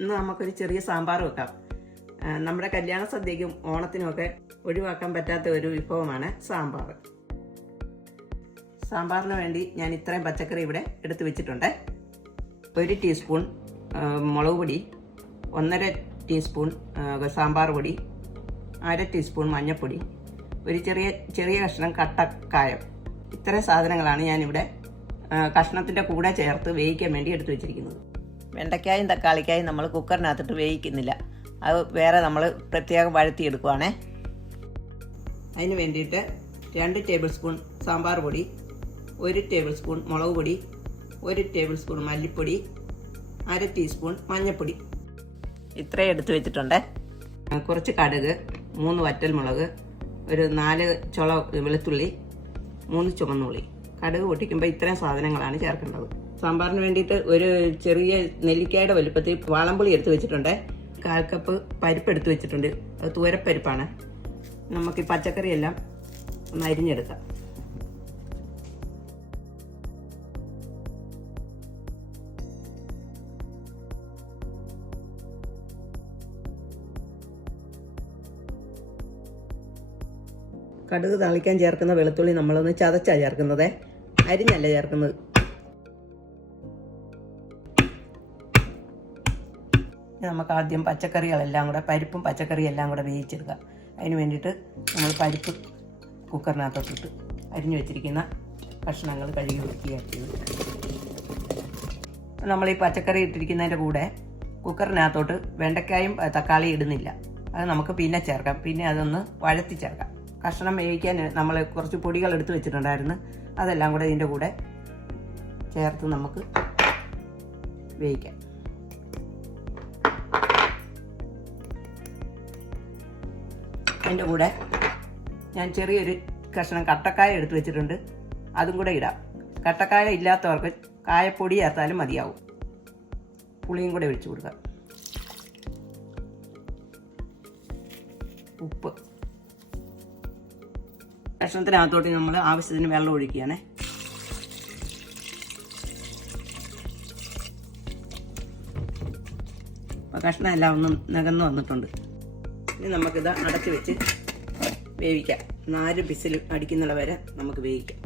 ഇന്ന് നമുക്കൊരു ചെറിയ സാമ്പാർ വെക്കാം. നമ്മുടെ കല്യാണ സദ്യക്കും ഓണത്തിനുമൊക്കെ ഒഴിവാക്കാൻ പറ്റാത്ത ഒരു വിഭവമാണ് സാമ്പാർ. സാമ്പാറിന് വേണ്ടി ഞാൻ ഇത്രയും പച്ചക്കറി ഇവിടെ എടുത്തു വെച്ചിട്ടുണ്ട്. 1 ടീസ്പൂൺ മുളക് പൊടി, 1.5 ടീസ്പൂൺ സാമ്പാർ പൊടി, 1/2 ടീസ്പൂൺ മഞ്ഞൾപ്പൊടി, ഒരു ചെറിയ കഷ്ണം കട്ടക്കായം. ഇത്രയും സാധനങ്ങളാണ് ഞാനിവിടെ കഷ്ണത്തിൻ്റെ കൂടെ ചേർത്ത് വേവിക്കാൻ വേണ്ടി എടുത്തു വെച്ചിരിക്കുന്നത്. വെണ്ടയ്ക്കായും തക്കാളിക്കായും നമ്മൾ കുക്കറിനകത്തിട്ട് വേവിക്കുന്നില്ല, അത് വേറെ നമ്മൾ പ്രത്യേകം വഴറ്റിയെടുക്കുവാണേ. അതിന് വേണ്ടിയിട്ട് 2 ടേബിൾ സ്പൂൺ സാമ്പാർ പൊടി, 1 ടേബിൾ സ്പൂൺ മുളക് പൊടി, 1 ടേബിൾ സ്പൂൺ മല്ലിപ്പൊടി, 1/2 ടീസ്പൂൺ മഞ്ഞൾപ്പൊടി, ഇത്രയും എടുത്ത് വെച്ചിട്ടുണ്ട്. കുറച്ച് കടുക്, 3 വറ്റൽമുളക്, ഒരു 4 ചുള വെളുത്തുള്ളി, 3 ചുമന്നുള്ളി. കടുക് പൊട്ടിക്കുമ്പോൾ ഇത്രയും സാധനങ്ങളാണ് ചേർക്കേണ്ടത്. സാമ്പാറിന് വേണ്ടിയിട്ട് ഒരു ചെറിയ നെല്ലിക്കായുടെ വലുപ്പത്തിൽ വാളംപുളി എടുത്ത് വെച്ചിട്ടുണ്ട്. 1/4 കപ്പ് പരിപ്പ് എടുത്ത് വെച്ചിട്ടുണ്ട്, അത് തുവരപ്പരിപ്പാണ്. നമുക്ക് ഈ പച്ചക്കറിയെല്ലാം ഒന്ന് അരിഞ്ഞെടുക്കാം. കടുക് താളിക്കാൻ ചേർക്കുന്ന വെളുത്തുള്ളി നമ്മളൊന്ന് ചതച്ചാണ് ചേർക്കുന്നത്, അരിഞ്ഞല്ല ചേർക്കുന്നത്. നമുക്ക് ആദ്യം പച്ചക്കറികളെല്ലാം കൂടെ, പരിപ്പും പച്ചക്കറിയും എല്ലാം കൂടെ വേവിച്ചെടുക്കാം. അതിന് വേണ്ടിയിട്ട് നമ്മൾ പരിപ്പ് കുക്കറിനകത്തോട്ടിട്ട് അരിഞ്ഞു വെച്ചിരിക്കുന്ന കഷ്ണങ്ങൾ കഴുകി വൃത്തിയാക്കിയത് നമ്മൾ ഈ പച്ചക്കറി ഇട്ടിരിക്കുന്നതിൻ്റെ കൂടെ കുക്കറിനകത്തോട്ട് വെണ്ടയ്ക്കായും തക്കാളിയും ഇടുന്നില്ല, അത് നമുക്ക് പിന്നെ ചേർക്കാം. പിന്നെ അതൊന്ന് വഴറ്റി ചേർക്കാം. കഷ്ണം വേവിക്കാൻ നമ്മൾ കുറച്ച് പൊടികൾ എടുത്ത് വെച്ചിട്ടുണ്ടായിരുന്നു, അതെല്ലാം കൂടെ ഇതിൻ്റെ കൂടെ ചേർത്ത് നമുക്ക് വേവിക്കാം. അതിൻ്റെ കൂടെ ഞാൻ ചെറിയൊരു കഷ്ണം കട്ടക്കായ എടുത്ത് വെച്ചിട്ടുണ്ട്, അതും കൂടെ ഇടാം. കട്ടക്കായ ഇല്ലാത്തവർക്ക് കായപ്പൊടി ചേർത്താലും മതിയാവും. പുളിയും കൂടെ ഒഴിച്ചു കൊടുക്കാം. ഉപ്പ്, കഷ്ണത്തിനകത്തോട്ട് നമ്മൾ ആവശ്യത്തിന് വെള്ളം ഒഴിക്കുകയാണേ. അപ്പോൾ കഷ്ണം എല്ലാം ഒന്നും നികന്ന് വന്നിട്ടുണ്ട്. ഇനി നമുക്കിത് അടച്ച് വെച്ച് വേവിക്കാം. 4 വിസിൽ അടിക്കുന്നുള്ള വരെ നമുക്ക് വേവിക്കാം.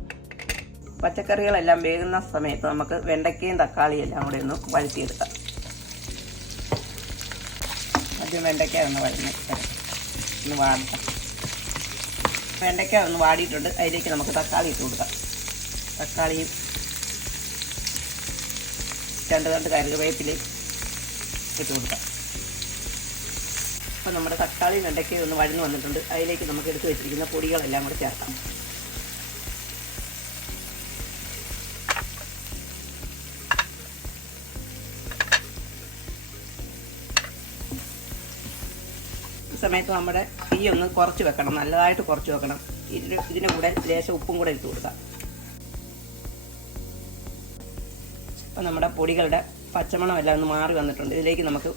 പച്ചക്കറികളെല്ലാം വേകുന്ന സമയത്ത് നമുക്ക് വെണ്ടയ്ക്കയും തക്കാളിയും എല്ലാം കൂടെ ഒന്ന് വഴറ്റിയെടുക്കാം. ആദ്യം വെണ്ടയ്ക്ക ഒന്ന് ഒന്ന് വാടക്കാം. വെണ്ടയ്ക്ക ഒന്ന് വാടിയിട്ടുണ്ട്, അതിലേക്ക് നമുക്ക് തക്കാളി ഇട്ട് കൊടുക്കാം. തക്കാളിയും 2 തണ്ട് കറിവേപ്പിലയും ഇട്ട് കൊടുക്കാം. അപ്പോൾ നമ്മുടെ തക്കാളി വെണ്ടയ്ക്ക ഒന്ന് വഴന്ന് വന്നിട്ടുണ്ട്, അതിലേക്ക് നമുക്ക് എടുത്ത് വെച്ചിരിക്കുന്ന പൊടികളെല്ലാം കൂടെ ചേർക്കാം. ഈ സമയത്ത് നമ്മുടെ തീ ഒന്ന് കുറച്ച് വെക്കണം, നല്ലതായിട്ട് കുറച്ച് വെക്കണം. ഇതിൻ്റെ കൂടെ ലേശം ഉപ്പും കൂടെ ഇട്ട് കൊടുക്കാം. അപ്പോൾ നമ്മുടെ പൊടികളുടെ പച്ചമണം എല്ലാം ഒന്ന് മാറി വന്നിട്ടുണ്ട്. ഇതിലേക്ക് നമുക്ക്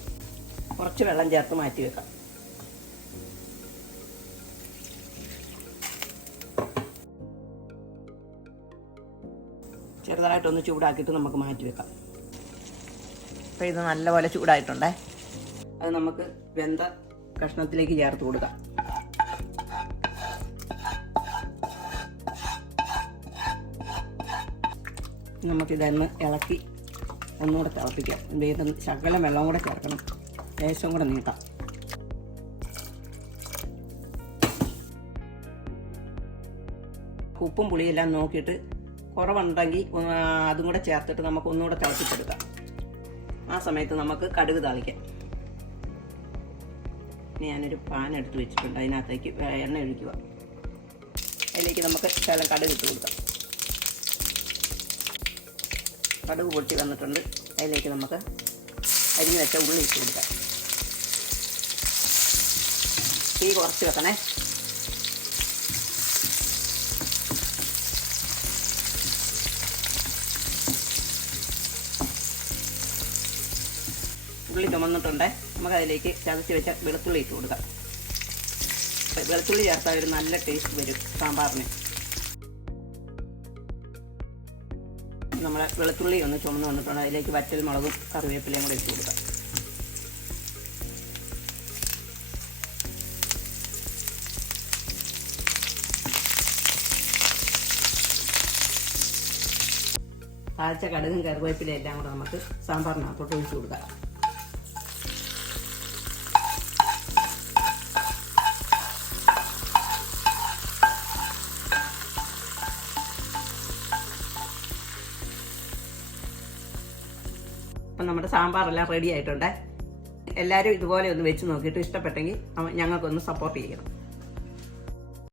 കുറച്ച് വെള്ളം ചേർത്ത് മാറ്റി വെക്കാം. ചെറുതായിട്ടൊന്ന് ചൂടാക്കിയിട്ട് നമുക്ക് മാറ്റി വെക്കാം. അപ്പോൾ ഇത് നല്ലപോലെ ചൂടായിട്ടുണ്ടേ. അത് നമുക്ക് വെന്ത കഷ്ണത്തിലേക്ക് ചേർത്ത് കൊടുക്കാം. നമുക്കിതൊന്ന് ഇളക്കി ഒന്നുകൂടെ തിളപ്പിക്കാം. ഇത് ശകലം വെള്ളം കൂടെ ചേർക്കണം, ലേശം കൂടെ നീട്ടാം. ഉപ്പും പുളിയെല്ലാം നോക്കിയിട്ട് കുറവുണ്ടെങ്കിൽ അതും കൂടെ ചേർത്തിട്ട് നമുക്ക് ഒന്നുകൂടെ തിളപ്പിച്ചെടുക്കാം. ആ സമയത്ത് നമുക്ക് കടുക് താളിക്കാം. ഞാനൊരു പാൻ എടുത്ത് വെച്ചിട്ടുണ്ട്, അതിനകത്തേക്ക് എണ്ണ ഒഴിക്കുക. അതിലേക്ക് നമുക്ക് ശകലം കടുക് ഇട്ട് കൊടുക്കാം. കടുക് പൊട്ടി വന്നിട്ടുണ്ട്, അതിലേക്ക് നമുക്ക് അരിഞ്ഞ് വെച്ച ഉള്ളി ഇട്ട് കൊടുക്കാം. തീ കുറച്ച് വെക്കണേ. ഉള്ളി ചുമന്നിട്ടുണ്ട്, നമുക്കതിലേക്ക് ചതച്ച് വെച്ച വെളുത്തുള്ളി ഇട്ട് കൊടുക്കാം. വെളുത്തുള്ളി ചേർത്താൽ ഒരു നല്ല ടേസ്റ്റ് വരും സാമ്പാറിന്. നമ്മളെ വെളുത്തുള്ളി ഒന്ന് ചുമന്ന് വന്നിട്ടുണ്ട്, അതിലേക്ക് വറ്റൽ മുളകും കറിവേപ്പിലയും കൂടെ ഇട്ട് കൊടുക്കാം. താഴ്ച കടുകും കറിവേപ്പിലയും എല്ലാം കൂടെ നമുക്ക് സാമ്പാറിനകത്തോട്ട് ഒഴിച്ചു കൊടുക്കാം. അപ്പം നമ്മുടെ സാമ്പാറെല്ലാം റെഡി ആയിട്ടുണ്ട്. എല്ലാവരും ഇതുപോലെ ഒന്ന് വെച്ച് നോക്കിയിട്ട് ഇഷ്ടപ്പെട്ടെങ്കിൽ ഞങ്ങൾക്കൊന്ന് സപ്പോർട്ട് ചെയ്യണം.